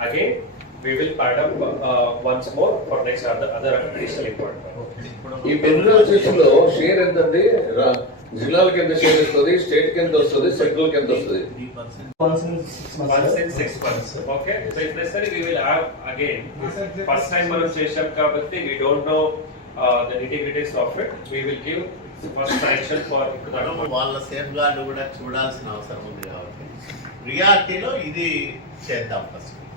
again we will pad up uh, once more for next other other additional important ఈ మినరల్స్లో share ఎంత అండి జిల్లాలకు ఎంత షేర్ వస్తుంది స్టేట్ కింద వస్తుంది సెంట్రల్ కింద ఎంత వస్తుంది ఫస్ట్ టైం మనం చేసాం కాబట్టి we don't know details of it will give first sanction for వాళ్ళ సేఫ్ గార్డ్ కూడా చూడాల్సిన అవసరం ఉంది కాబట్టి. రియాలిటీలో ఇది చేద్దాం first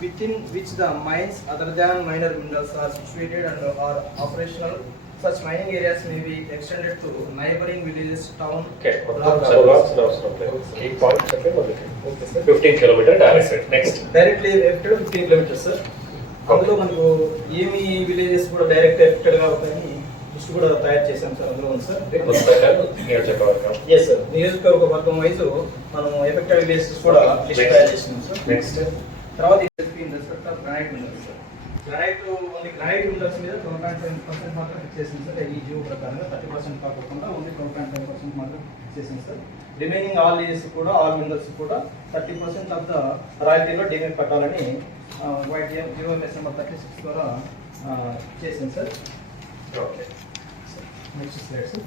within which the mines other than minor minerals are situated and are operational. Such mining areas may be extended to neighboring villages, town. Okay. Key మనకి fifteen kilometer directed, next. Directly affected fifteen kilometers sir అందులో మనకు ఏమి villages కూడా direct ఎఫెక్టెడ్గా అవుతాయని list కూడా తయారు చేశాం sir అందులో ఉంది సార్. ఎస్ సార్ నియోజకవర్గ వర్గం వైజ్ మనం ఎఫెక్టెడ్ విలేజెస్ కూడా లిస్ట్. తయారు చేసినాం సార్ Next. తర్వాత in respect of granite minerals sir. Granite only granite minerals మీద ట్వెల్వ్ పాయింట్ ఫైవ్ పర్సెంట్ మాత్రం ఫిక్స్ చేసింది సార్ ఈ జీవో ప్రకారంగా థర్టీ పర్సెంట్ కాకుండా only twelve point five percent మాత్రం ఫిక్స్ చేసింది సార్. రిమైనింగ్ ఆల్ ఈస్ కూడా ఆల్ మినరల్స్ కూడా థర్టీ పర్సెంట్ ఆఫ్ ద రాయల్టీలో డిమేట్ కట్టాలని vide GO MS number thirty six ద్వారా చేసింది sir. Okay. Next slide sir.